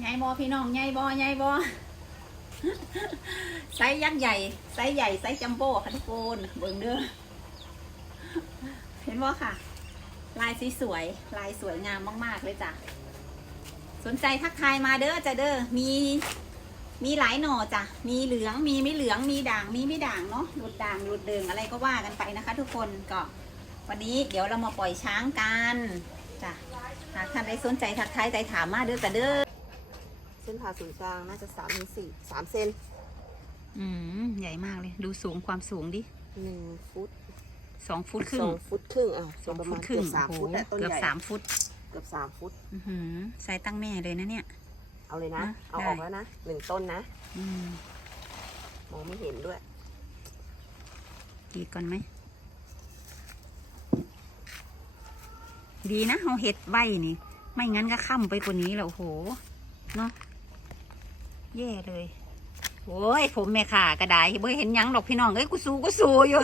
ใหญ่บอพี่น้องใหญ่บอใหญ่บอไซส์ยักษ์ใหญ่ไซส์ใหญ่ไซส์จัมโบ้ค่ะทุกคนเบิ่งเด้อเห็นบ่ค่ะ ลายสีสวยลายสวยงามมากๆเลยจ้ะสนใจทักทายมาเด้อจ้ะเด้อมีมีหลายหน่อจ้ะ มีเหลือง มีไม่เหลือง มีด่าง มีไม่ด่างเนาะหลุดด่างหลุดเดิงอะไรก็ว่ากันไปนะคะ ทุกคนก็ วันนี้เดี๋ยวเรามาปล่อยช้างกันจ้ะหากท่านใดสนใจทักทายใจถามมาเด้อจ้ะเด้อ เส้นผ่าศูนย์กลางน่าจะสามถึงสี่สามเซนอืมใหญ่มากเลย ดูสูงความสูงดิหนึ่งฟุตสองฟุตครึ่สงองฟุตครึ่งอะสองประฟุมาตณครึ่เกืงอบสามโอ้โหฟุตอะต้นเกือบใหญ่สามฟุตเกือบสามฟุตอื้อหือใส่ตั้งแม่เลยนะเนี่ย เอาเลยนะนะเอาได้ออกแล้วนะหนึ่งต้นนะอืมมองไม่เห็นด้วยดีก่อนไหม ดีนะเอาเห็ดใบนี่ ไม่งั้นก็ค่ำไปกว่านี้แล้วโอ้โหเนาะ แย่เลย โอ้ย ผมแม่ข่ากระไดเบ่เห็นหยังดอกพี่น้องเอ้ยกูสู้กูสู้อยู่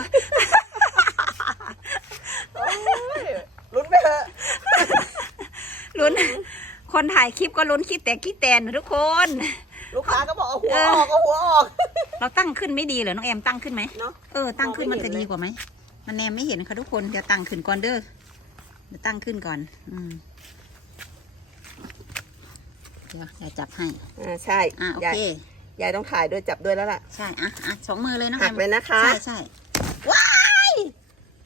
ลุ้นไปเถอะลุ้น คนถ่ายคลิปก็ลุ้นคิดแต่คิดแตนนะทุกคน ลูกค้าก็บอกเอาหัวเออออกเอาหัวออก เราตั้งขึ้นไม่ดีเหรอน้องแอมตั้งขึ้นไหมเนาะเออตั้งขึ้นมองมันไม่จะเห็นดีเลยกว่าไหมมันแนมไม่เห็นค่ะทุกคนเดี๋ยวตั้งขึ้นก่อนเด้อเดี๋ยวตั้งขึ้นก่อน อืมเดี๋ยวอย่าจับให้อ่าใช่อะโอยายเค ยายต้องถ่ายด้วยจับด้วยแล้วล่ะ ใช่อะอะสองมือเลยน้องหัแอกมเลยนะคะ ใช่ใช่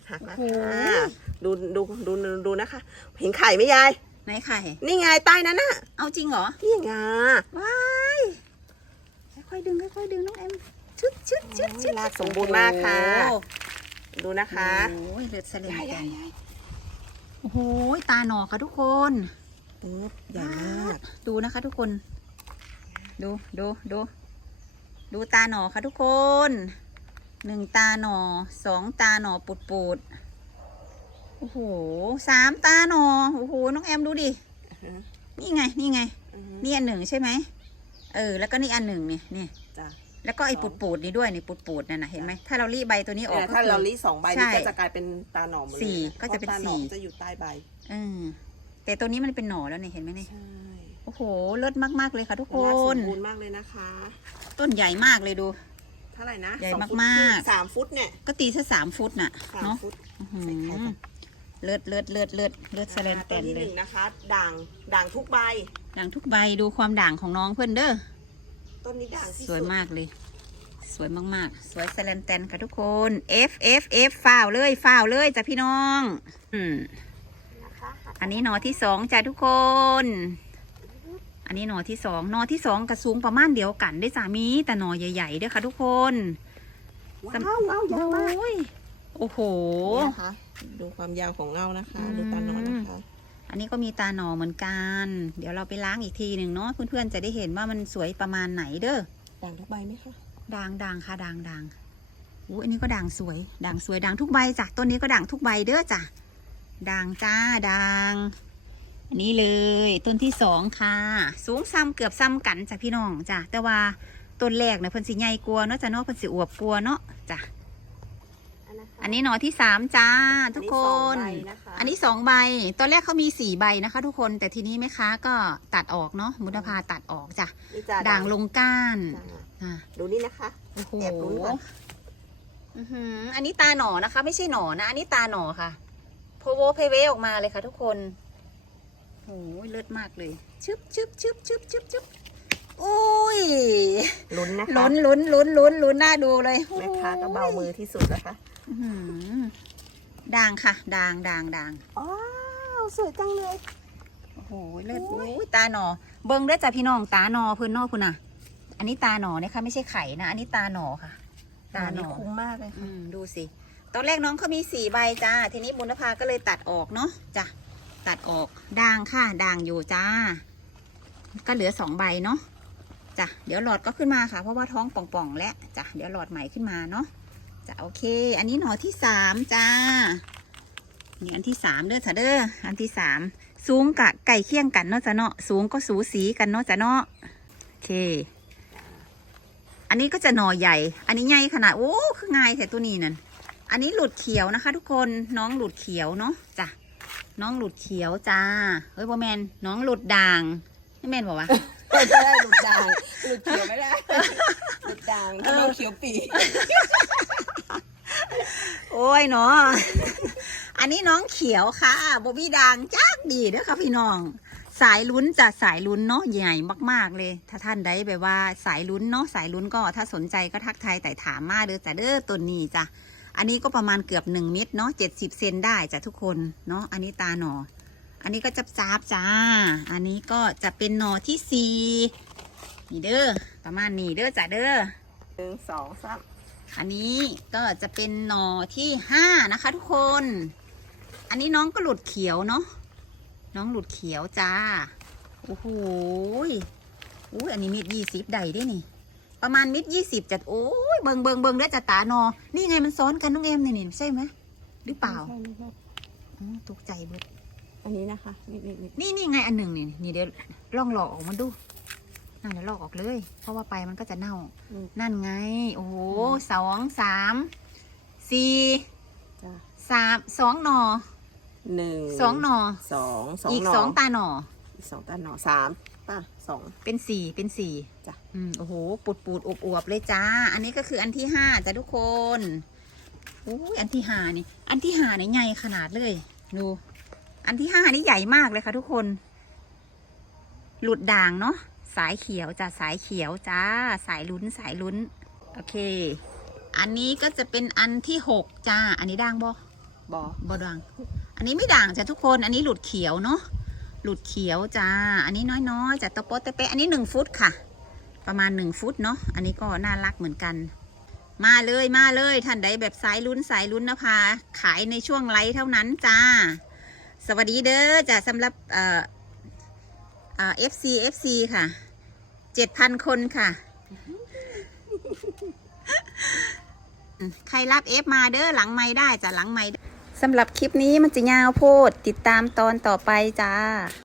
หักนะโอ้โห คะดูดูดูดูดูนะคะ เห็นไข่ไหมยาย ไหนไข่ นี่ไงใต้นั้นน่ะเอาจริงเหรอ นี่ไงว้ายค่อยๆดึงค่อยๆดึงน้องแอมชึดชึดชึดชึดรากสมบูรณ์มากค่ะ โอ้ดูนะคะโอ้ยเลือดเสลดยายกัยานยยายโอ้โหตาหนอค่ะทุกคน ปึ๊บใหญ่มากดูนะคะทุกคน ดูดูดูดูตาหนอค่ะทุกคนหนึ่งตาหนอสองตาหนอปูดปูดโอ้โหสามตาหนอโอ้โหน้องแอมดูดินี่ไงนี่ไงนี่อันหนึ่งใช่ไหมเออ แล้วก็นี่อันหนึ่งเนี่ยเนี่ยจ้ะแล้วก็ไอ้ปูดปูดนี่ด้วยนี่ปูดปูดนั่นนะเห็นไหมถ้าเรารีบใบตัวนี้ออกเนี่ยก็ถ้าคือเราลิสองใบใช่นี่ก็จะกลายเป็นตาหนอมหมดเลยสี่ก็จะเป็นพราตาหอสี่จะอยู่ใต้ใบเออ แต่ตัวนี้มันเป็นหนอแล้วเนี่ยเห็นไหมเนี่ยใช่โอ้โหเลิศมากๆเลยค่ะทุกครากสน มบูรณ์มากเลยนะคะ ต้นใหญ่มากเลยดู เท่าไหร่นะใหญ่สองฟุตมากๆ ครึ่งสามฟุตเนี่ยก็ตีซะสามฟุตน่ะสามเนาะฟุต อื้อหือใส่ไข่ก่อน เลิศเลิศเลิศเลิศเลิศแสลนแตตัวนที่เลหยนึ่งนะคะ ด่างด่างทุกใบ ด่างทุกใบดูความด่างของน้องเพื่อนเด้อ ต้นนี้ด่างที่สสุวยดมากเลย สวยมากๆ สวยแสลนแตนค่ะทุกคน F F F ฝ้าวเลยฝ้าวเลยจ้ะพี่น้อง อืมนะคะ อันนี้หนอที่สองจ้ะทุกคน อันนี้หนอที่สองหนอที่สองกระสูงประมาณเดียวกันได้อสามีแต่หนอใหญ่ๆเด้อค่ะทุกคนว้าวว้าวยาวมากโอ้ยโอ้โหนะคะดูความยาวของเงานะคะ ดูตาหนอนนะคะ อันนี้ก็มีตาหนอเหมือนกัน เดี๋ยวเราไปล้างอีกทีหนึ่งเนาะเพื่อนๆจะได้เห็นว่ามันสวยประมาณไหนเด้อด่างทุกใบไหมคะด่างด่างค่ะด่างด่างอู้อันนี้ก็ด่างสวยด่างสวยด่างทุกใบจ้ะต้นนี้ก็ด่างทุกใบเด้อจ้ะ ด่างจ้าด่างอันนี้เลยต้นที่สองค่ะ สูงซ้ำเกือบซ้ำกันจ้ะพี่น้องจ้ะแต่ว่าต้นแรกเนี่ยเพิ่นสิใหญ่กลัวาเนาะจ้ะเนาะเพิ่นสิอวบกลัวาเนาะจ้ะอันนะคะอันนี้หนอที่สามจ้าทุกคนอันนี้สองใบนะคะอันนี้สองใบ ตอนแรกเขามีสี่ใบนะคะ ทุกคนแต่ทีนี้แม่ค้าก็ตัดออกเนาะมุนภาตัดออกจ้ะนี่จ้ะด่างลงก้านจ้ะอะดูนี่นะคะโอ้โหแอบลุ้นก่อนอื้อหืออันนี้ตาหนอนะคะ ไม่ใช่หนอนะอันนี้ตาหนอค่ะ โพโวเพเวออกมาเลยค่ะทุกคนโอ้ยเลิศมากเลย ชึบชึบชึบชึบชึบชึบอุ้ยลุ้นนะคะลุ้นลุ้นลุ้นลุ้นลุ้นน่าดูเลยแม่ค้าก็เบามือที่สุดนะคะอื้อหือด่างค่ะด่างด่างด่างว้าวสวยจังเลยโอ้โหเลิศโอ้ยโอ้ยตาหนอ เบิ้งเด้อจ้ะพี่น้องตาหนอเพื่อนนอกคุณน่ะ อันนี้ตาหนอนะคะไม่ใช่ไข่นะอันนี้ตาหนอค่ะ ตาหนอคุ้มมากเลยอืค่ะมดูสิ ตอนแรกน้องเขามีสี่ใบจ้า ทีนี้บุญภาก็เลยตัดออกเนาะจ้ะตัดออกด่างค่ะด่างอยู่จ้า ก็เหลือสองใบเนาะจ้ะเดี๋ยวหลอดก็ขึ้นมาค่ะ เพราะว่าท้องป่องๆแล้วจ้ะเดี๋ยวหลอดใหม่ขึ้นมาเนาะจ้ะโอเค อันนี้หนอที่สามจ้านี่อันที่สามเด้อจ้ะเด้ออันที่สามสูงกะไก่เคี่ยงกันเนาะจ้ะเนาะสูงก็สูสีกันเนาะจ้ะเนาะโอเค อันนี้ก็จะหน่อใหญ่ อันนี้ใหญ่ขนาดโอ้คือง่ายแต่ตัวนี้นั่น อันนี้หลุดเขียวนะคะ ทุกคนน้องหลุดเขียวเนาะจ้ะน้องหลุดเขียวจ้าเฮ้ยบอแมนน้องหลุดด่างไม่แมนบอกว่าไม่ได้หลุดด่างหลุดเขียวไม่ได้หลุดด่างถ้าเราเขียวปีโอ้ยเนาะอันนี้น้องเขียวค่ะบอบบี้ดังจักดีเด้อค่ะพี่น้องสายลุ้นจะสายลุ้นเนาะใหญ่มาก ๆ เลย ถ้าท่านใดแบบว่าสายลุ้นเนาะสายลุ้นก็ถ้าสนใจก็ทักทายแต่ถามมาเด้อจ้ะเด้อตัวนี้จ้ะ อันนี้ก็ประมาณเกือบหนึ่งเม็ดเนาะเจ็ดสิบเซนได้จ้ะทุกคนเนาะอันนี้ตาหนออันนี้ก็จับจับๆจ้า อันนี้ก็จะเป็นหนอที่สี่นี่เด้อประมาณนี้เด้อจ้ะเด้อหนึ่งสองสามอันนี้ก็จะเป็นหน่อที่ห้านะคะ ทุกคน อันนี้น้องก็หลุดเขียวเนาะน้องหลุดเขียวจ้าโอ้โหยอุ้ยอันนี้มิดยี่สิบได้ได้นี่ ประมาณมิดยี่สิบจัดโอ้ยเบิงเบิงเบิงแล้วจะตาหนอ นี่ไงมันซ้อนกันน้องเอ็มนี่นี่ใช่ไหมหรือเปล่าไม่ใช่ไม่ใช่อืมตกใจเบิดอันนี้นะคะนี่นี่นี่นี่นี่ไงอันหนึ่งนี่นี่เดี๋ยวลองหลอกออกมาดูนั่นเดี๋ยวลอกออกเลย เพราะว่าไปมันก็จะเน่า อืม นั่นไง โอ้โหสองสามสี่จ้ะสามสองหนอหนึ่งสองหนอสองสองอีกหน่สองตาหนออีกสองตาหน่อสามป่ะสอง เป็นสี่เป็นสี่จ้ะ อืมโอ้โห ปูดปูดอวบอวบเลยจ้า อันนี้ก็คืออันที่ห้าจ้ะทุกคนอุ้ยอันที่ห้านี่ อันที่ห้านี่ใหญ่ขนาดเลย ดู อันที่ห้านี่ใหญ่มากเลยค่ะทุกคน หลุดด่างเนาะ สายเขียวจ้ะสายเขียวจ้า สายลุ้นสายลุ้น โอเค อันนี้ก็จะเป็นอันที่หกจ้า อันนี้ด่างบ่บอบอด่าง อันนี้ไม่ด่างจ้ะทุกคน อันนี้หลุดเขียวเนาะ หลุดเขียวจ้า อันนี้น้อยๆจ้ะตะโปะตะเป๊ะอันนี้หนึ่งฟุตค่ะ ประมาณหนึ่งฟุตเนาะอันนี้ก็น่ารักเหมือนกัน มาเลยมาเลยท่านใดแบบสายลุ้นสายลุ้นนะพาขายในช่วงไลฟ์เท่านั้นจ้า สวัสดีเด้อจ้ะสำหรับเอ่อเอ่อ FC FC ค่ะเจ็ดพันคนค่ะใครรับเอฟมาเด้อหลังไม่ได้จ้ะหลังไม่สำหรับคลิปนี้มันจะยาวโพดติดตามตอนต่อไปจ้า